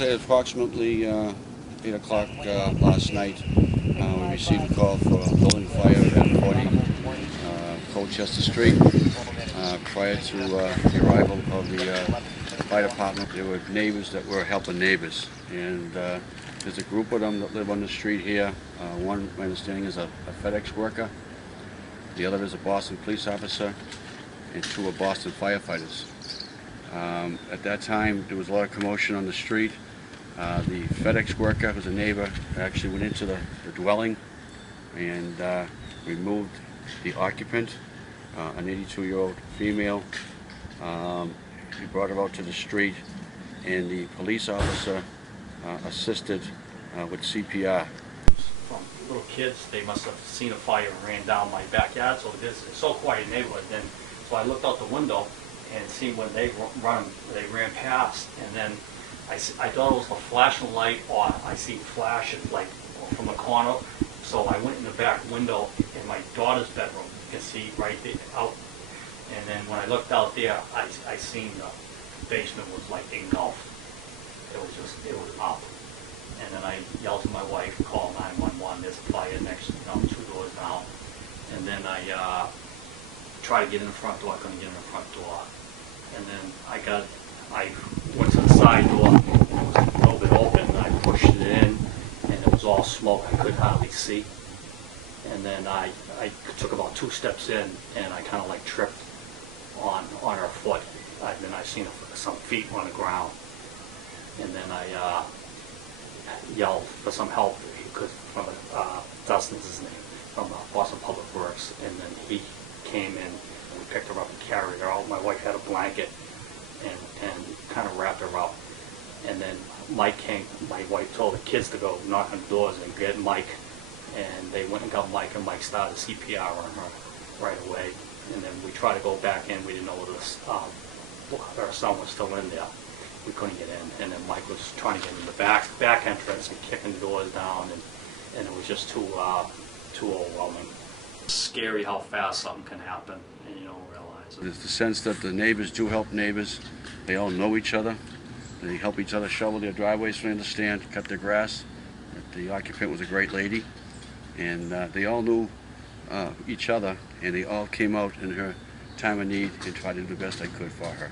At approximately 8 o'clock last night, we received a call for a building fire at 40 Colchester Street. Prior to the arrival of the fire department, there were neighbors that were helping neighbors. And there's a group of them that live on the street here. One, my understanding, is a FedEx worker. The other is a Boston police officer, and two are Boston firefighters. At that time, there was a lot of commotion on the street. The FedEx worker, who's a neighbor, actually went into the dwelling and removed the occupant, an 82-year-old female. He brought her out to the street, and the police officer assisted with CPR. From little kids, they must have seen a fire and ran down my backyard, so it's so quiet neighborhood. Then, so I looked out the window and see when they ran past, and then I thought it was a flashing light, or I see flashes like from the corner. So I went in the back window in my daughter's bedroom. You can see right there out. And then when I looked out there, I seen the basement was like engulfed. It was up. And then I yelled to my wife, call 911. There's a fire next, 2 doors down. And then I tried to get in the front door. I couldn't get in the front door. And then I went to the side door, and it was a little bit open, and I pushed it in, and it was all smoke. I could hardly see. And then I took about 2 steps in, and I kind of like tripped on her foot. And then I seen some feet on the ground. And then I yelled for some help, because from Dustin's his name, from Boston Public Works. And then he came in, and we picked her up and carried her out. My wife had a blanket and kind of wrapped her up. And then Mike came. My wife told the kids to go knock on doors and get Mike. And they went and got Mike, and Mike started CPR on her right away. And then we tried to go back in. We didn't know whether our son was still in there. We couldn't get in. And then Mike was trying to get in the back entrance and kicking the doors down, and it was just too overwhelming. It's scary how fast something can happen, and you don't realize it. There's the sense that the neighbors do help neighbors. They all know each other. They help each other shovel their driveways, from what I understand, cut their grass. The occupant was a great lady, and they all knew each other, and they all came out in her time of need and tried to do the best they could for her.